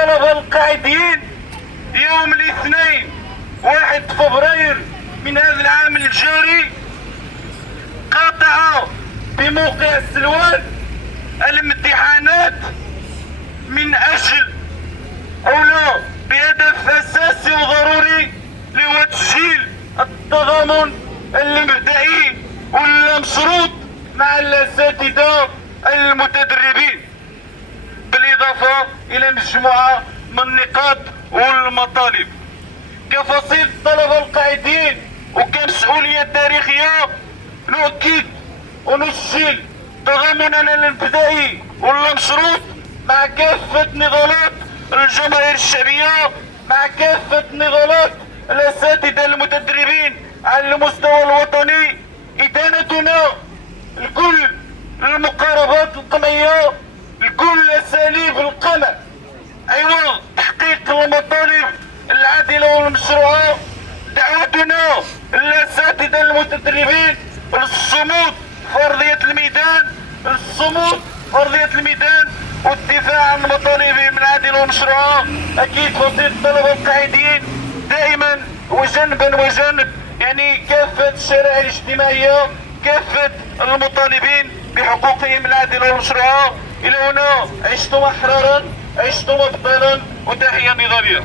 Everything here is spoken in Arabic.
الطلبة القاعدين يوم الاثنين 1 فبراير من هذا العام الجاري قاطع بموقع سلوان الامتحانات من اجل او لا بهدف اساسي وضروري لهو تسجيل التضامن المبدئي والمشروط مع الاساتذه المتدربين، بالاضافه الى مجموعه من النقاط والمطالب. كفصيل الطلبه القاعدين وكمسؤوليه تاريخيه نؤكد ونسجل تضامننا المبدئي والمشروط مع كافه نضالات الجماهير الشعبيه، مع كافه نضالات الاساتذه المتدربين على المستوى الوطني. ادانتنا لكل المقاربات القمعيه، لكل اساليب القمع عوض تحقيق المطالب العادله والمشروعه. دعوتنا للاساتذه المتدربين للصمود في ارضيه الميدان، للصمود في ارضيه الميدان والدفاع عن مطالبهم العادله والمشروعه. اكيد فصيل الطلبه القاعدين دائما وجنبا وجنب يعني كافه الشرائح الاجتماعيه، كافه المطالبين بحقوقهم العادله والمشروعه. الى هنا عشتم احرارا، عشتم ابطالا، وتحيه نضاليه.